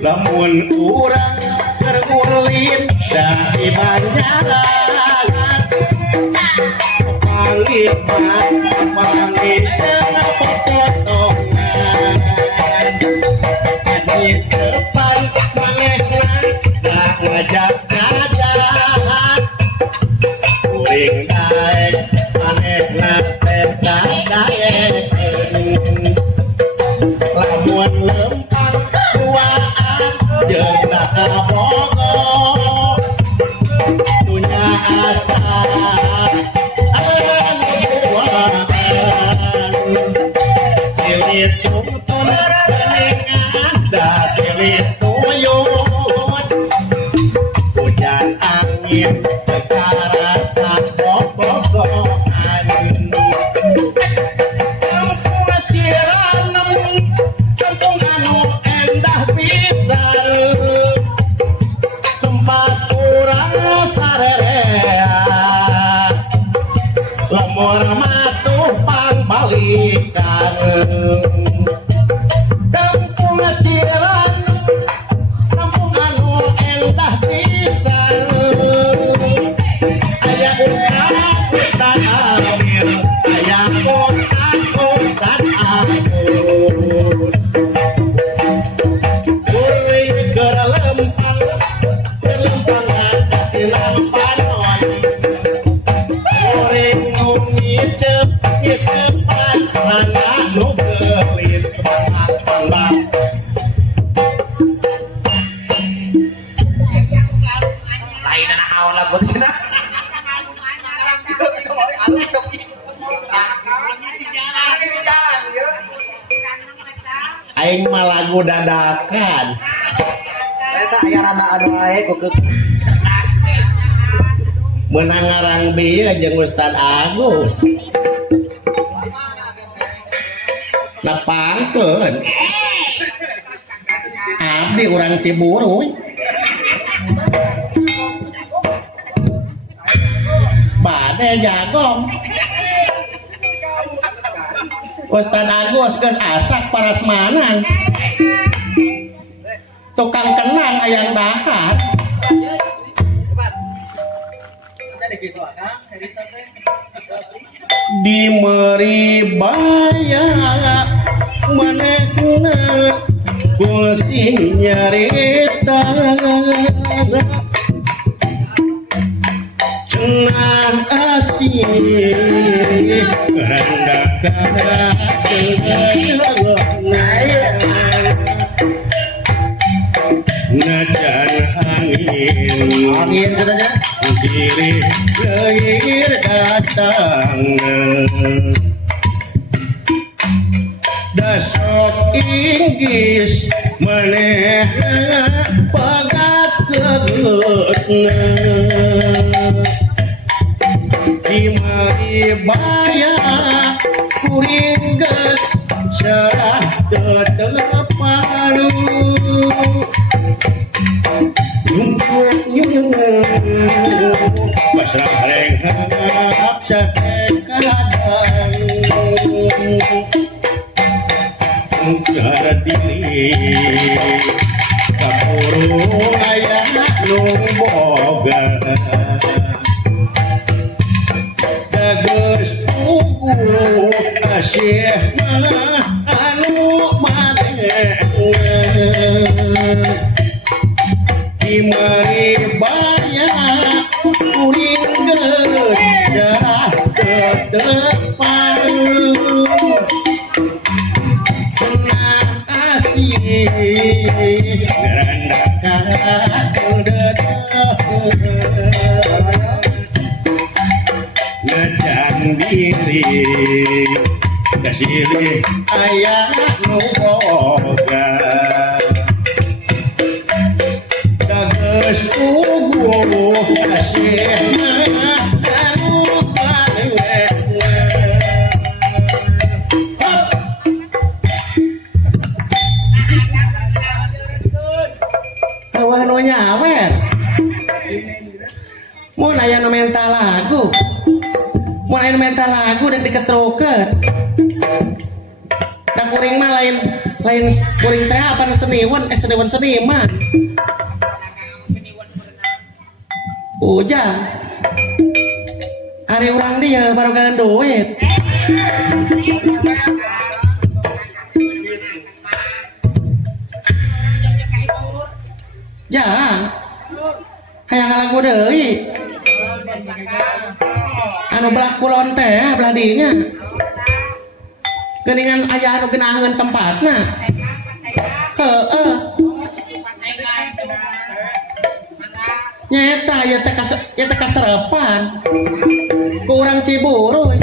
Lamun urang tergulin dari banyakan panggil potongan di depan manehna dah ngajak-ngajak kuring daek manehna teh daek lamun lempang duaan jeung bogo punya asa silit tuntun keningan dah silit tuyut hujan angin tekarasa bobogohan kampung Ciranem kampung anu endah pisan tempat urang sarerea lemur matuh pangbalikan kampung Ciranem kampung anu endah pisan aya ustad Amir aya ustad Agus kuring gerlempang kasinan panon kuring nu ngicep-ngicepan rana nu geulis banget lain naon lagu teh cenah aing mah lagu dadakan eta aya rada anu ae ku meunang ngarang bieu jeung Ustad Agus nepangkeun abdi urang Ciburuy bade jagong Ustad Agus geus asak parasmanan tukang kenang ayang dahar di meribaya manehna kusing nyarita cenah asih rendah najan angin katanya kiri leir datang dasok inggis maneh pagat kegeutna di maribaya kuring geus serah tetepalu pasrah renghap sakek kadang mungkar diri kapuru aya nu boga dageus tugu asih anu maneh di maribaya kuring geus jarah tetepan cenah asih ngerandakan najan diri kasih ayah nu boga dages ugu kasih anu palewek Wah nu nyawer. Mun aya nu mental lagu. Mun aya nu mental lagu dan diketrokeun. Da kuring mah lain kuring teh apa seniwan seniman. Ujang. Ari urang dia baru gagan duit. Jangan hayang lagu deui anu belah kulon teh belah dinya geuningan aya anu geunaheun tempatna heueuh nyata ya teh kaserepan ku urang Ciburu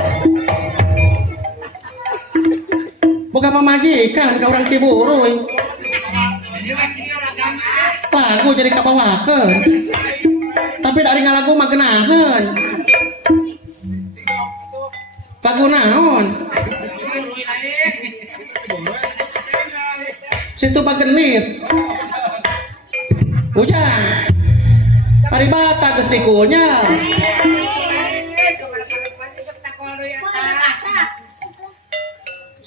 boga pamajikan ka urang Ciburu lagu jadi kapawakeun tapi dari ngalagu mah geunaheun lagu naon situ bagenit ujang paribata geus dikunya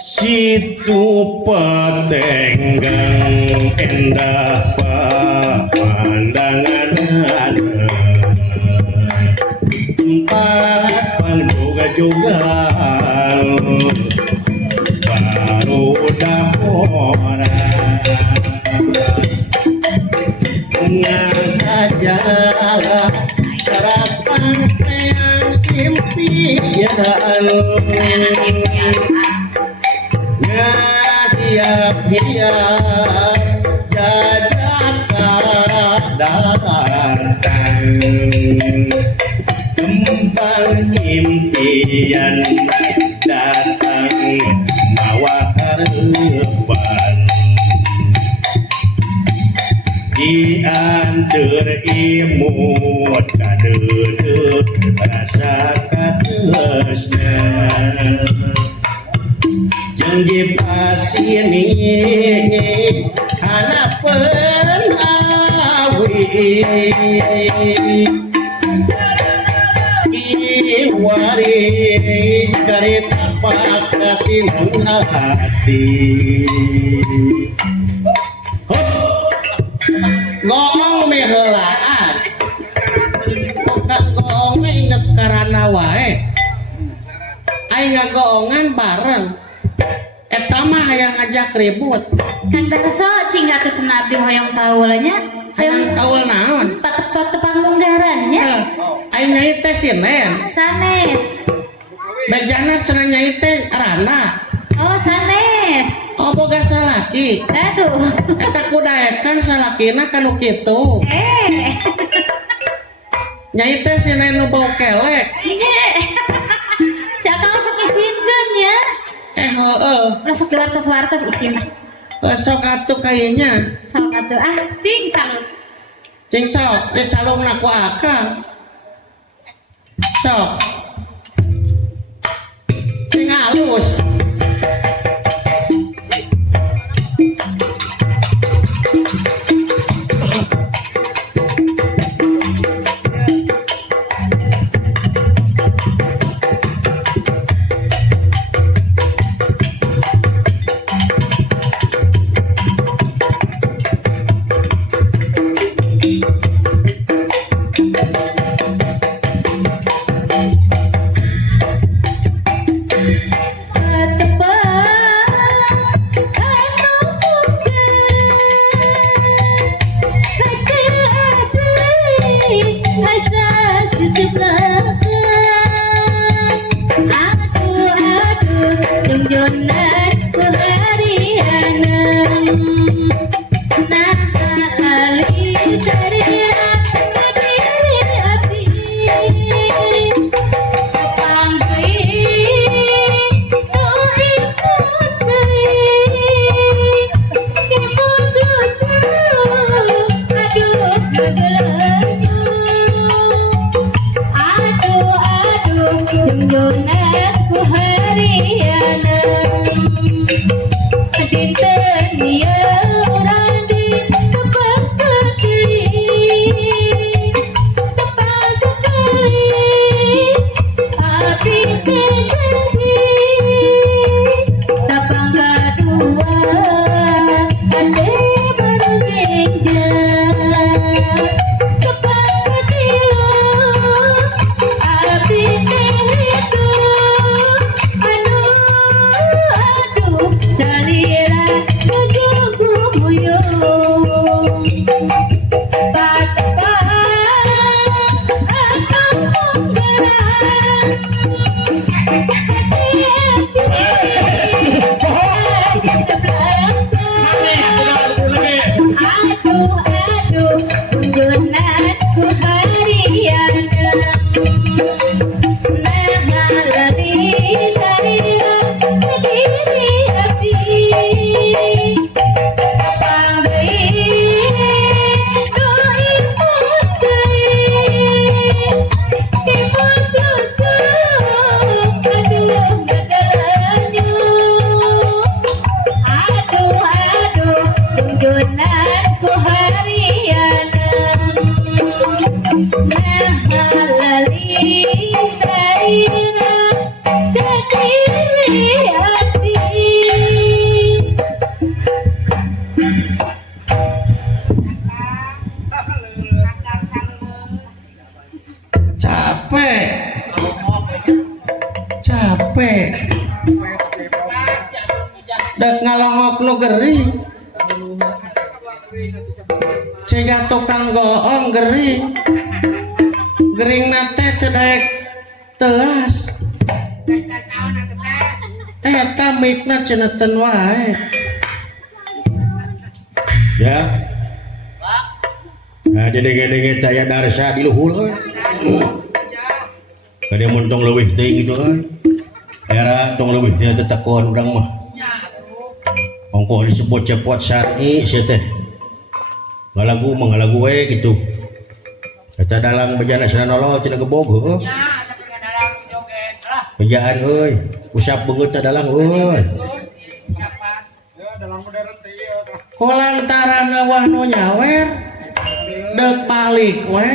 situ patenggang endah pandangan tempat panjoga-jogaan baru dapora dengan aja sarapan yang impian ngadiap-diap jajak datang kembang impian datang mawa harapan diantar imut kadeudeut rasa katresna janji pasini hanapeun awi iwari kareta pakatinun hati ngomong meheulaan tukang goong inget karana wae aing ngagoongan bareng eta mah hayang ngajak ribut kan berso cing atuh cenah abdi hoyong taulanya hayang kaul naon patep panggung daharannya aing nyai teh sinen sanes bejana cenah nyai teh Rana oh sanes oh boga salaki aduh eta kudaekan salakina kanu kitu nyai teh sinen nu bau kelek siapa masuk isinkeun ya heueuh masuk di wartos isina sok atuh kayaknya sok atuh cing calung cing sok di calungna ku akang sok cing halus tepat dek ngalongok nu gering sehingga tukang goong gering nate tedek telas eta mikna ceneten wae ya nah dede-dede taya darsa di luhur kada muntong leuwih teuing gitu era tong leuwih teh tetekon urang mah ongko disebut cepot syar'i sia teh ngalagu mangalagu we gitu eta dalang bejana sananolol cenah gebog heuh bejaan euy usap beungeut teh dalang euy kulantaran eueuh nu nyawer deuk balik we